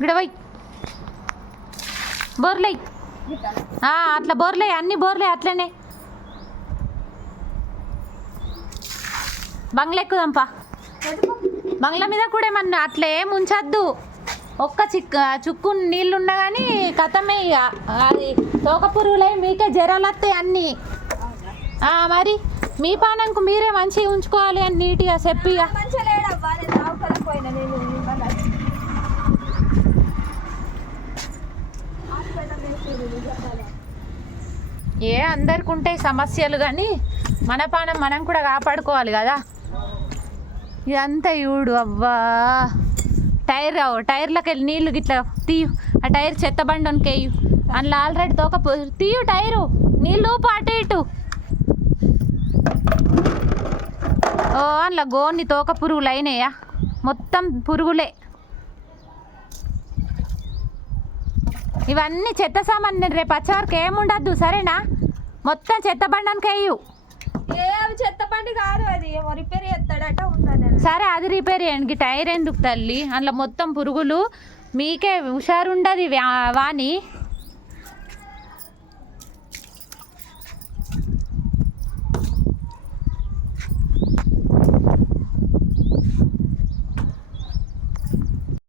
గిడవై బోర్లై అట్లా బోర్లే అన్ని బోర్లే అట్లనే. బంగ్లా ఎక్కుదాంపా. బంగ్లా మీద కూడా ఏమన్నా అట్లా ఏం ఉంచద్దు ఒక్క చిక్క చుక్కు నీళ్ళు ఉన్నా కానీ కథమే ఇక అది తోక పురుగులే మీకే జ్వరాలు వస్తాయి అన్నీ మరి మీ పానంకు మీరే మంచిగా ఉంచుకోవాలి అని నీట్గా చెప్పి ఏ అందరికి ఉంటాయి సమస్యలు కానీ మన పానం మనం కూడా కాపాడుకోవాలి కదా. ఇదంతా చూడు అవ్వా. టైర్ రావు టైర్లకి వెళ్ళి నీళ్ళు గిట్లా తీయు ఆ టైర్ చెత్త బండి వనకేయు అందులో ఆల్రెడీ తోక తీయు టైరు నీళ్ళు అటు ఇటు. ఓ అందులో గోన్ని తోక పురుగులు అయినాయా మొత్తం పురుగులే. ఇవన్నీ చెత్త సామాన్ రేపు వచ్చేవరకు ఏముండద్దు సరేనా? మొత్తం చెత్త బండానికి వేయు అవి చెత్త బండి కాదు అది. ఏమో రిపేర్ చేస్తాడట ఉందని సరే అది రిపేర్ చేయండి. టైర్ ఎందుకు తల్లి? అందులో మొత్తం పురుగులు. మీకే హుషారుండదు వాణి